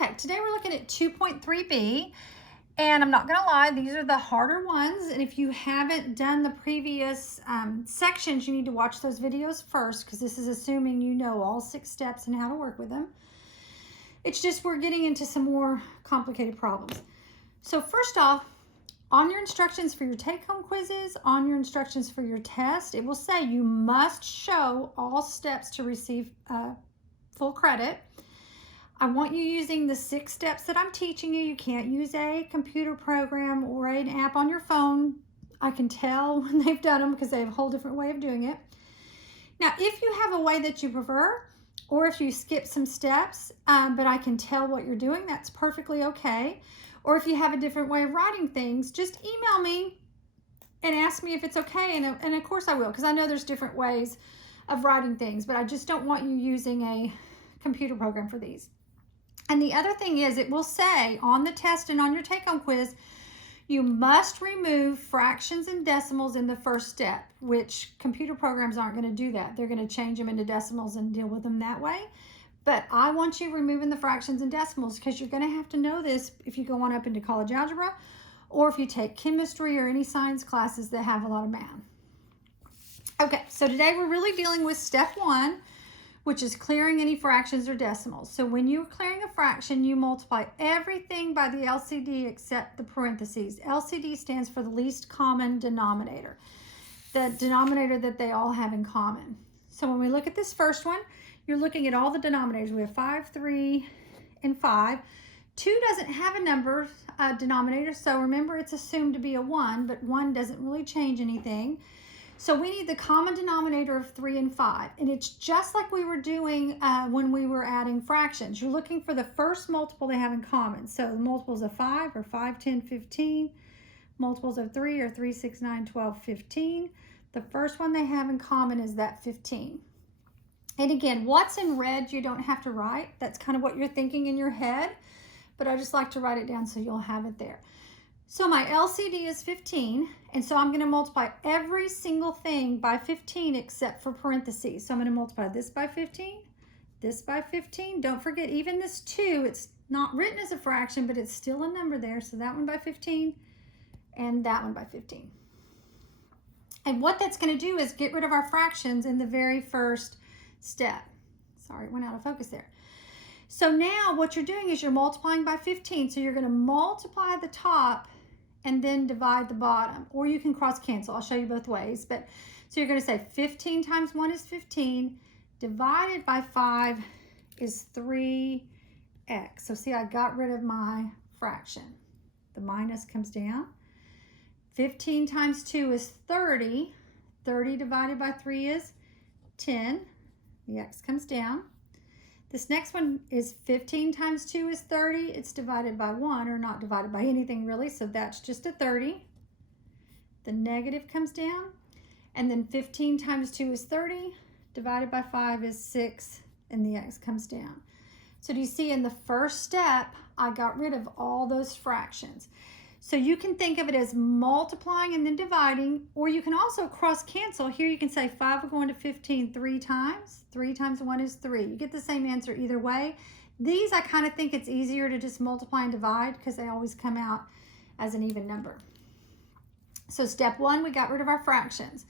Okay, today we're looking at 2.3b, and I'm not going to lie, these are the harder ones, and if you haven't done the previous sections, you need to watch those videos first, because this is assuming you know all 6 steps and how to work with them. It's just we're getting into some more complicated problems. So first off, on your instructions for your take-home quizzes, on your instructions for your test, it will say you must show all steps to receive full credit. I want you using the 6 steps that I'm teaching you. You can't use a computer program or an app on your phone. I can tell when they've done them because they have a whole different way of doing it. Now, if you have a way that you prefer, or if you skip some steps, but I can tell what you're doing, that's perfectly okay. Or if you have a different way of writing things, just email me and ask me if it's okay. And of course I will, because I know there's different ways of writing things, but I just don't want you using a computer program for these. And the other thing is, it will say on the test and on your take-home quiz, you must remove fractions and decimals in the first step, which computer programs aren't going to do that. They're going to change them into decimals and deal with them that way. But I want you removing the fractions and decimals because you're going to have to know this if you go on up into college algebra or if you take chemistry or any science classes that have a lot of math. Okay, so today we're really dealing with step 1, which is clearing any fractions or decimals. So when you're clearing a fraction, you multiply everything by the LCD except the parentheses. LCD stands for the least common denominator, the denominator that they all have in common. So when we look at this first one, you're looking at all the denominators. We have 5, 3, and 5. 2 doesn't have a number denominator, so remember it's assumed to be a 1, but 1 doesn't really change anything. So we need the common denominator of 3 and 5. And it's just like we were doing when we were adding fractions. You're looking for the first multiple they have in common. So the multiples of 5 are 5, 10, 15. Multiples of 3 are 3, 6, 9, 12, 15. The first one they have in common is that 15. And again, what's in red you don't have to write. That's kind of what you're thinking in your head. But I just like to write it down so you'll have it there. So my LCD is 15, and so I'm going to multiply every single thing by 15 except for parentheses. So I'm going to multiply this by 15, this by 15. Don't forget, even this 2, it's not written as a fraction, but it's still a number there. So that one by 15 and that one by 15. And what that's going to do is get rid of our fractions in the very first step. Sorry, it went out of focus there. So now what you're doing is you're multiplying by 15. So you're going to multiply the top and then divide the bottom, or you can cross cancel. I'll show you both ways. But so you're going to say 15 times 1 is 15, divided by 5 is 3x. So see, I got rid of my fraction. The minus comes down. 15 times 2 is 30. 30 divided by 3 is 10. The x comes down. This next one is 15 times 2 is 30. It's divided by 1, or not divided by anything really, so that's just a 30. The negative comes down, and then 15 times 2 is 30. Divided by 5 is 6, and the x comes down. So do you see in the first step, I got rid of all those fractions. So you can think of it as multiplying and then dividing, or you can also cross cancel. Here you can say 5 will go into 15 3 times. 3 times 1 is 3. You get the same answer either way. These, I kind of think it's easier to just multiply and divide because they always come out as an even number. So step 1, we got rid of our fractions.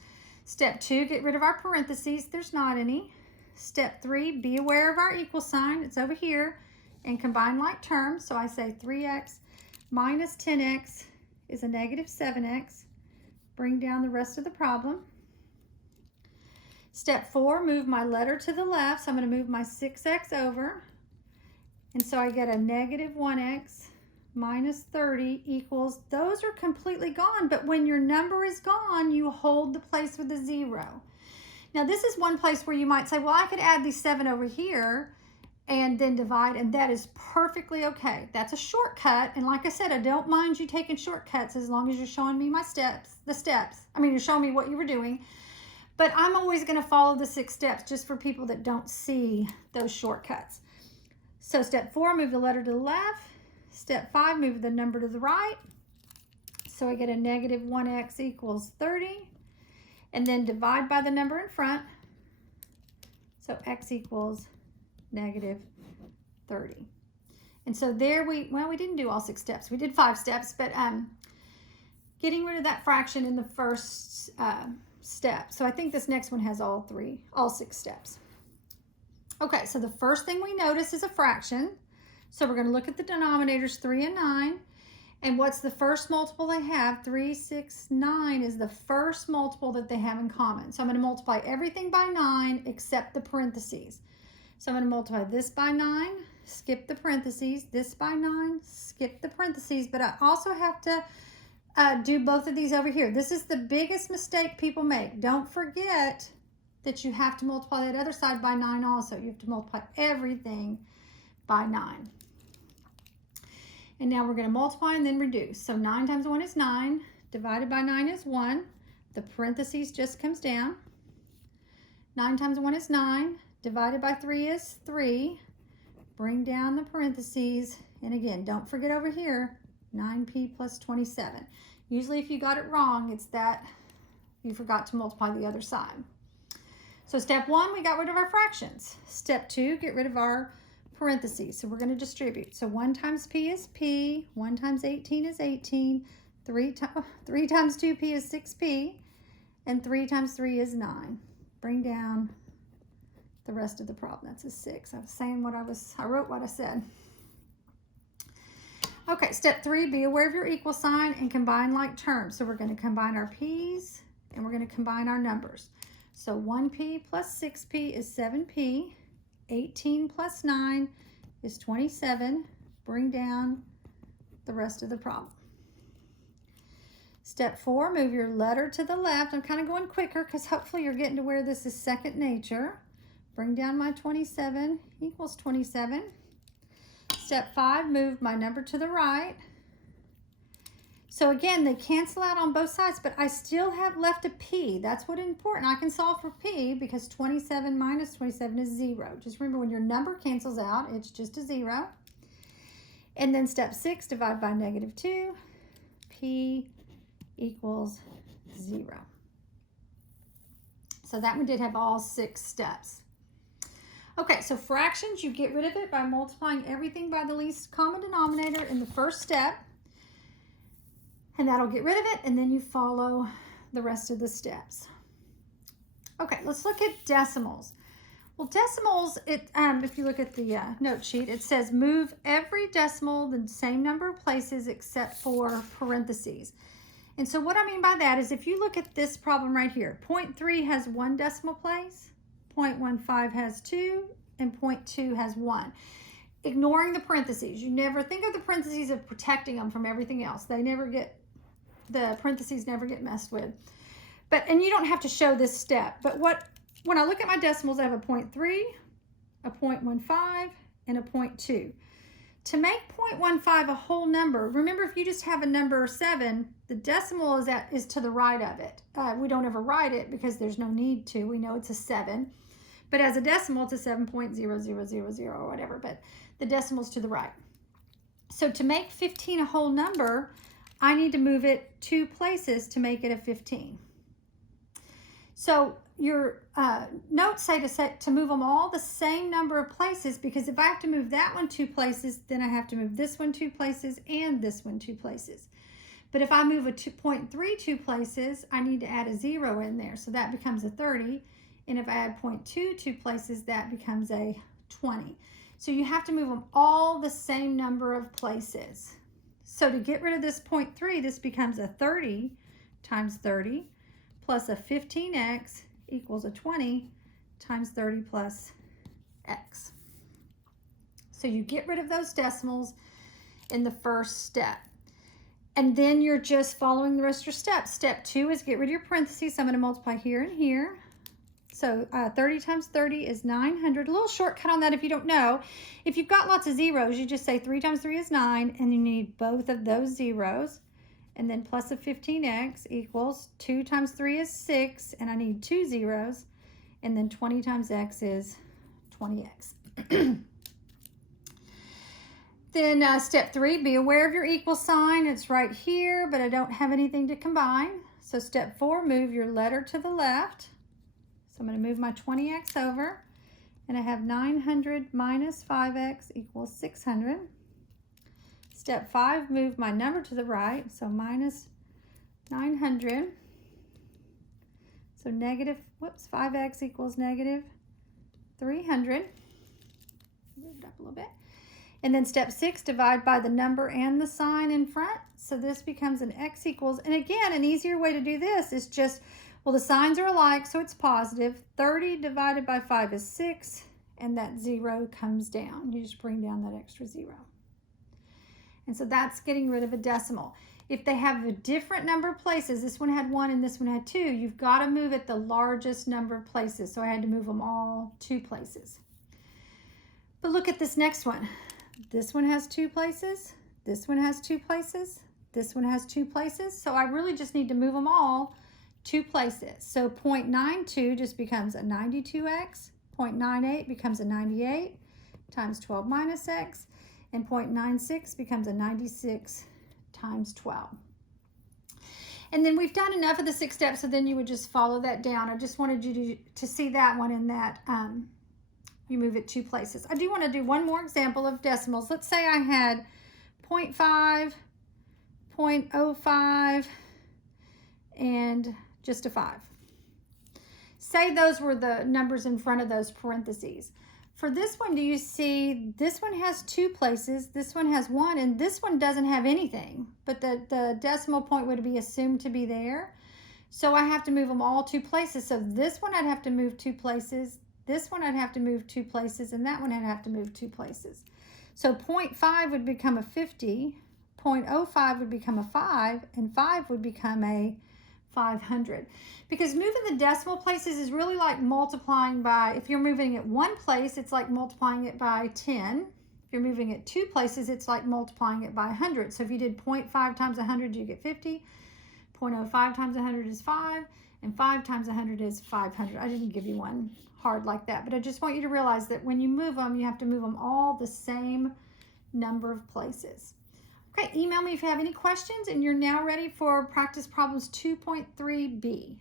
Step 2, get rid of our parentheses. There's not any. Step 3, be aware of our equal sign. It's over here. And combine like terms. So I say 3x minus 10x is a negative 7x. Bring down the rest of the problem. Step 4, move my letter to the left. So I'm going to move my 6x over. And so I get a negative 1x minus 30 equals, those are completely gone. But when your number is gone, you hold the place with a 0. Now this is one place where you might say, well, I could add these 7 over here and then divide, and that is perfectly okay. That's a shortcut, and like I said, I don't mind you taking shortcuts as long as you're showing me my steps, you're showing me what you were doing, but I'm always gonna follow the 6 steps just for people that don't see those shortcuts. So step 4, move the letter to the left. Step 5, move the number to the right. So I get a negative 1x equals 30, and then divide by the number in front. So x equals negative 30. And so there we didn't do all 6 steps. We did 5 steps, but getting rid of that fraction in the first step. So I think this next one has all 6 steps. Okay, so the first thing we notice is a fraction. So we're going to look at the denominators 3 and 9. And what's the first multiple they have? 3, 6, 9 is the first multiple that they have in common. So I'm going to multiply everything by 9 except the parentheses. So I'm going to multiply this by 9, skip the parentheses, this by 9, skip the parentheses, but I also have to do both of these over here. This is the biggest mistake people make. Don't forget that you have to multiply that other side by 9 also. You have to multiply everything by 9. And now we're going to multiply and then reduce. So 9 times 1 is 9. Divided by 9 is 1. The parentheses just comes down. 9 times 1 is 9. Divided by 3 is 3. Bring down the parentheses. And again, don't forget over here, 9p plus 27. Usually if you got it wrong, it's that you forgot to multiply the other side. So step 1, we got rid of our fractions. Step 2, get rid of our parentheses. So we're going to distribute. So 1 times p is p, 1 times 18 is 18, 3 times 2p is 6p, and 3 times 3 is 9. Bring down the rest of the problem. That's a 6. I was saying I wrote what I said. Okay, step 3, be aware of your equal sign and combine like terms. So we're going to combine our p's and we're going to combine our numbers. So 1p plus 6p is 7p. 18 plus 9 is 27. Bring down the rest of the problem. Step 4, move your letter to the left. I'm kind of going quicker because hopefully you're getting to where this is second nature. Bring down my 27 equals 27. Step 5, move my number to the right. So again, they cancel out on both sides, but I still have left a p. That's what's important. I can solve for p because 27 minus 27 is 0. Just remember, when your number cancels out, it's just a 0. And then step 6, divide by -2. P equals 0. So that one did have all 6 steps. Okay, so fractions, you get rid of it by multiplying everything by the least common denominator in the first step. And that'll get rid of it, and then you follow the rest of the steps. Okay, let's look at decimals. Well, decimals, if you look at the note sheet, it says move every decimal the same number of places except for parentheses. And so what I mean by that is if you look at this problem right here, 0.3 has 1 decimal place, 0.15 has 2, and 0.2 has 1. Ignoring the parentheses. You never think of the parentheses of protecting them from everything else. The parentheses never get messed with. And you don't have to show this step. But when I look at my decimals, I have a 0.3, a 0.15, and a 0.2. To make 0.15 a whole number, remember if you just have a number 7, the decimal is to the right of it. We don't ever write it because there's no need to. We know it's a 7. But as a decimal, it's a 7.0000 or whatever. But the decimal's to the right. So to make 15 a whole number, I need to move it 2 places to make it a 15. So your notes say to move them all the same number of places, because if I have to move that one 2 places, then I have to move this one 2 places and this one 2 places. But if I move a 0.3 2 places, I need to add a 0 in there. So that becomes a 30. And if I add 0.2 2 places, that becomes a 20. So you have to move them all the same number of places. So to get rid of this 0.3, this becomes a 30 times 30 plus a 15x equals a 20 times 30 plus x. So you get rid of those decimals in the first step. And then you're just following the rest of your steps. Step 2 is get rid of your parentheses. So I'm going to multiply here and here. So 30 times 30 is 900. A little shortcut on that if you don't know. If you've got lots of zeros, you just say 3 times 3 is 9, and you need both of those zeros. And then plus a 15x equals 2 times 3 is 6, and I need 2 zeros. And then 20 times x is 20x. Then step 3, be aware of your equal sign. It's right here, but I don't have anything to combine. So step 4, move your letter to the left. So I'm going to move my 20x over, and I have 900 minus 5x equals 600. Step 5, move my number to the right, so minus 900. So negative, 5x equals negative 300. Move it up a little bit. And then step 6, divide by the number and the sign in front. So this becomes an x equals, and again, an easier way to do this is just, well, the signs are alike, so it's positive. 30 divided by 5 is 6, and that 0 comes down. You just bring down that extra 0. And so that's getting rid of a decimal. If they have a different number of places, this one had 1 and this one had 2, you've got to move it the largest number of places. So I had to move them all 2 places. But look at this next one. This one has 2 places. This one has 2 places. This one has 2 places. So I really just need to move them all 2 places. So 0.92 just becomes a 92x. 0.98 becomes a 98 times 12 minus x. And 0.96 becomes a 96 times 12. And then we've done enough of the 6 steps, so then you would just follow that down. I just wanted you to see that one in that you move it 2 places. I do want to do one more example of decimals. Let's say I had 0.5, 0.05, and just a 5. Say those were the numbers in front of those parentheses. For this one, do you see this one has 2 places, this one has 1, and this one doesn't have anything, but the decimal point would be assumed to be there. So I have to move them all 2 places. So this one I'd have to move 2 places, this one I'd have to move 2 places, and that one I'd have to move 2 places. So 0.5 would become a 50, 0.05 would become a 5, and 5 would become a 500. Because moving the decimal places is really like multiplying by, if you're moving it 1 place, it's like multiplying it by 10. If you're moving it 2 places, it's like multiplying it by 100. So if you did 0.5 times 100, you get 50. 0.05 times 100 is 5, and 5 times 100 is 500. I didn't give you one hard like that, but I just want you to realize that when you move them, you have to move them all the same number of places. Okay, email me if you have any questions, and you're now ready for practice problems 2.3b.